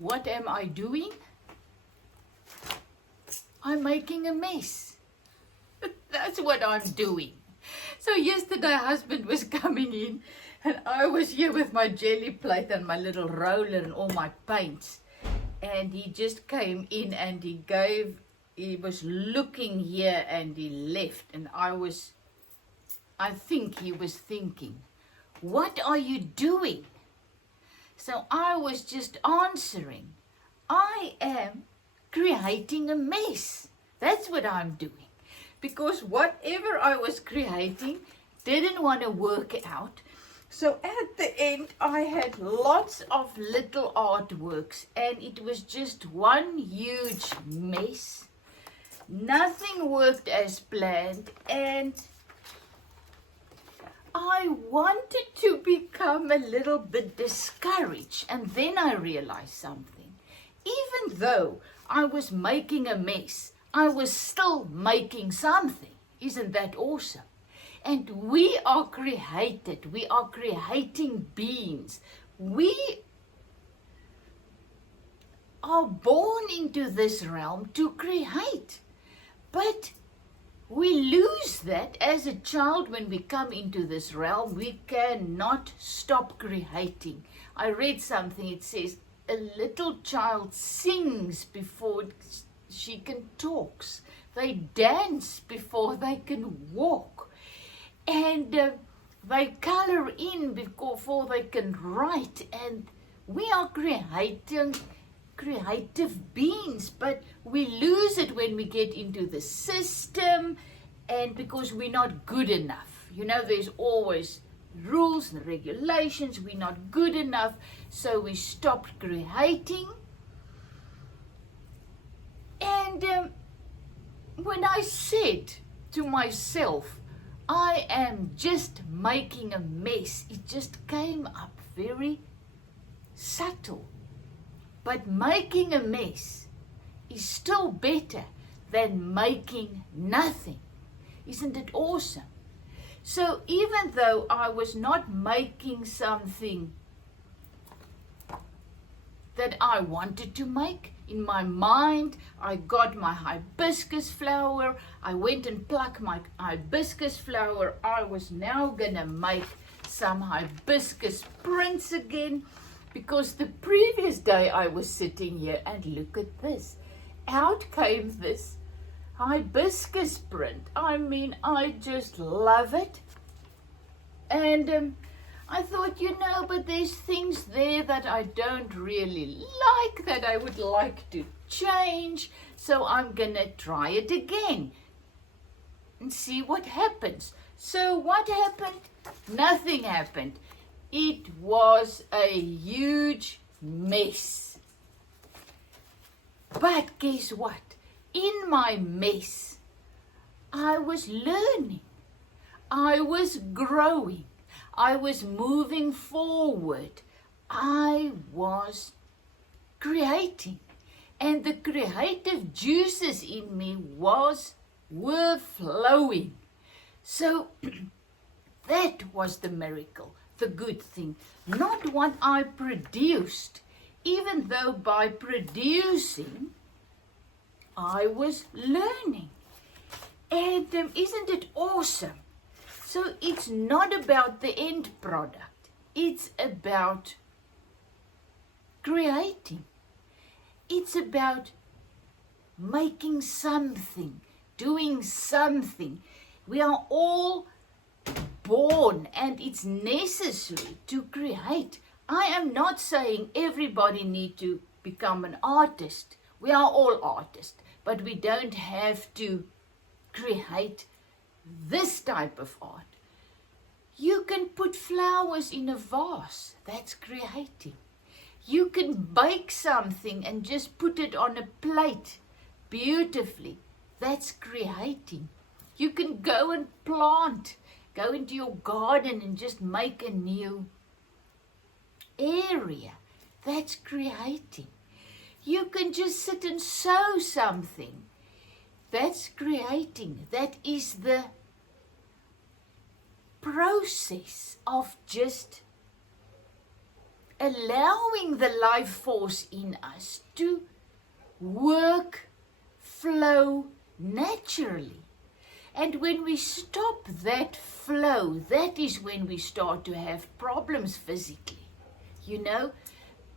What am I doing? I'm making a mess. That's what I'm doing. So yesterday husband was coming in and I was here with my jelly plate and my little roller and all my paints. And he just came in and he was looking here and he left. And I think he was thinking, what are you doing? So I was just answering, I am creating a mess. That's what I'm doing. Because whatever I was creating didn't want to work out. So at the end, I had lots of little artworks and it was just one huge mess. Nothing worked as planned and I wanted to become a little bit discouraged. And then I realized something. Even though I was making a mess, I was still making something. Isn't that awesome? And we are created. We are creating beings. We are born into this realm to create. But we lose that as a child when we come into this realm. We cannot stop creating. I read something, it says, a little child sings before she can talk. They dance before they can walk. And they color in before they can write. And we are creating creative beings, but we lose it when we get into the system and because we're not good enough. You know, there's always rules and regulations. We're not good enough, so we stopped creating. And when I said to myself, I am just making a mess, it just came up very subtle. But making a mess is still better than making nothing. Isn't it awesome? So even though I was not making something that I wanted to make, in my mind, I got my hibiscus flower. I went and plucked my hibiscus flower. I was now going to make some hibiscus prints again. Because the previous day I was sitting here and look at this. Out came this hibiscus print. I mean, I just love it. And I thought, but there's things there that I don't really like, that I would like to change. So I'm going to try it again and see what happens. So what happened? Nothing happened. It was a huge mess. But guess what? In my mess, I was learning. I was growing. I was moving forward. I was creating. And the creative juices in me were flowing. So that was the miracle. The good thing, not what I produced, even though by producing I was learning. And isn't it awesome? So it's not about the end product, it's about creating. It's about making something, doing something. We are all born and it's necessary to create. I am not saying everybody need to become an artist. We are all artists, but we don't have to create this type of art. You can put flowers in a vase. That's creating. You can bake something and just put it on a plate beautifully. That's creating. You can go and plant. Go into your garden and just make a new area. That's creating. You can just sit and sew something. That's creating. That is the process of just allowing the life force in us to work, flow naturally. And when we stop that flow, that is when we start to have problems physically. You know,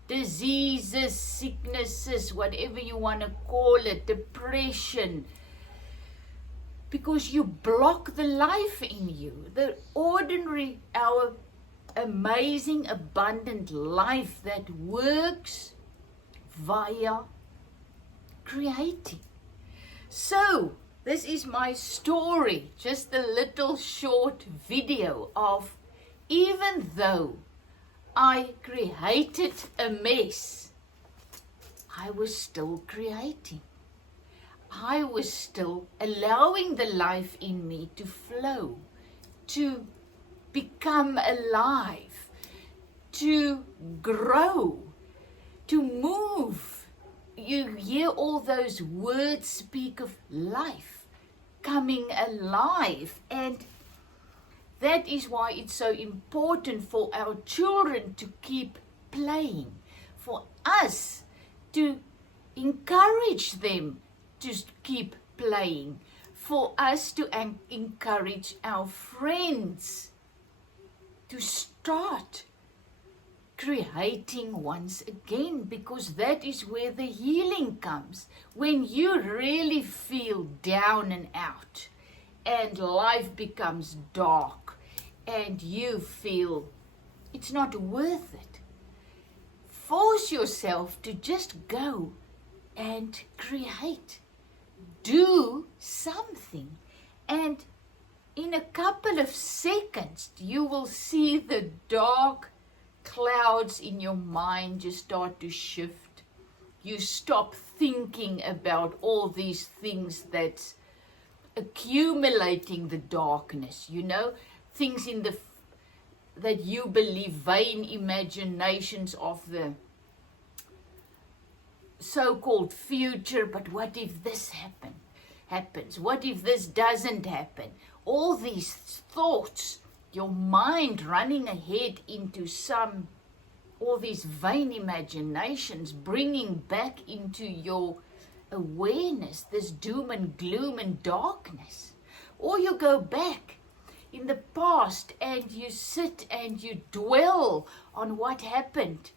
diseases, sicknesses, whatever you want to call it, depression, because you block the life in you. The ordinary, our amazing, abundant life that works via creating. So, this is my story, just a little short video of, even though I created a mess, I was still creating. I was still allowing the life in me to flow, to become alive, to grow, to move. You hear all those words speak of life, coming alive, and that is why it's so important for our children to keep playing, for us to encourage them to keep playing, for us to encourage our friends to start creating once again, because that is where the healing comes. When you really feel down and out and life becomes dark and you feel it's not worth it, force yourself to just go and create. Do something, and in a couple of seconds you will see the dark clouds in your mind just start to shift. You stop thinking about all these things that's accumulating the darkness, you know, things in the that you believe, vain imaginations of the so-called future. But what if this happens? What if this doesn't happen? All these thoughts, your mind running ahead into all these vain imaginations, bringing back into your awareness this doom and gloom and darkness. Or you go back in the past and you sit and you dwell on what happened.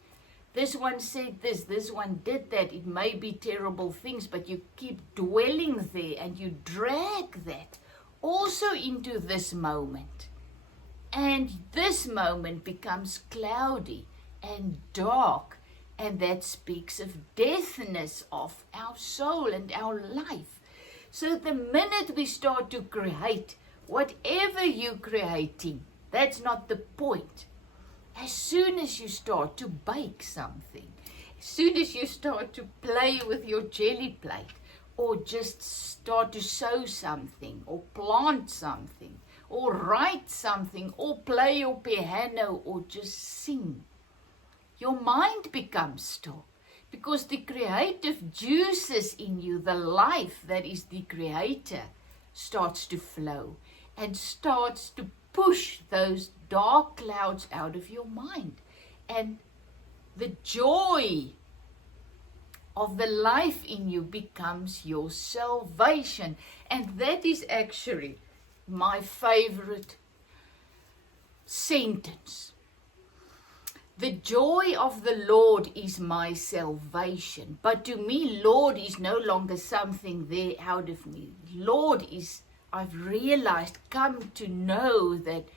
This one said this one did that. It may be terrible things, but you keep dwelling there and you drag that also into this moment. And this moment becomes cloudy and dark, and that speaks of deathness of our soul and our life. So the minute we start to create, whatever you're creating, that's not the point. As soon as you start to bake something, as soon as you start to play with your jelly plate, or just start to sew something, or plant something, or write something, or play your piano, or just sing, your mind becomes still, because the creative juices in you, the life that is the creator, starts to flow and starts to push those dark clouds out of your mind. And the joy of the life in you becomes your salvation. And that is actually my favorite sentence. The joy of the Lord is my salvation. But to me, Lord is no longer something there out of me. Lord is, I've realized, come to know that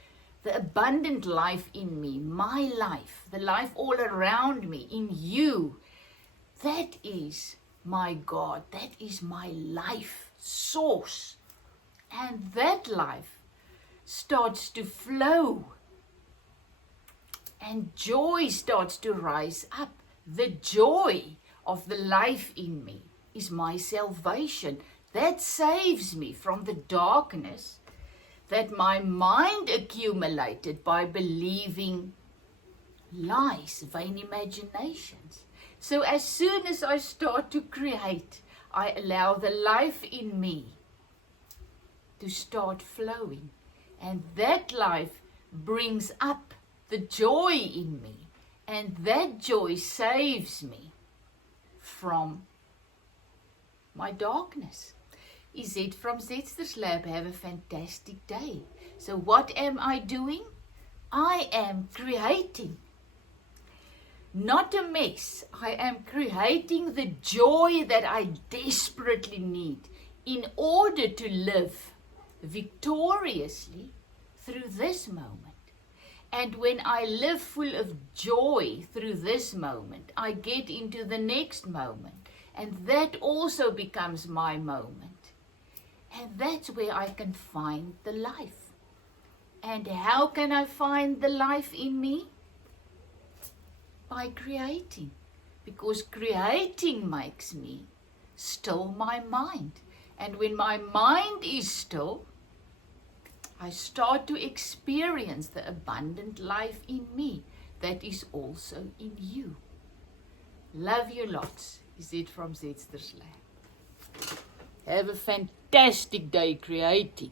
the abundant life in me, my life, the life all around me, in you, that is my God. That is my life source. And that life starts to flow. And joy starts to rise up. The joy of the life in me is my salvation. That saves me from the darkness that my mind accumulated by believing lies, vain imaginations. So as soon as I start to create, I allow the life in me to start flowing. And that life brings up the joy in me. And that joy saves me from my darkness. Izet from Zetster's Lab, have a fantastic day. So what am I doing? I am creating. Not a mess. I am creating the joy that I desperately need in order to live victoriously through this moment. And when I live full of joy through this moment, I get into the next moment. And that also becomes my moment. And that's where I can find the life. And how can I find the life in me? By creating. Because creating makes me still my mind. And when my mind is still, I start to experience the abundant life in me that is also in you. Love you lots. Izet from Zetster's Lab. Have a fantastic day creating.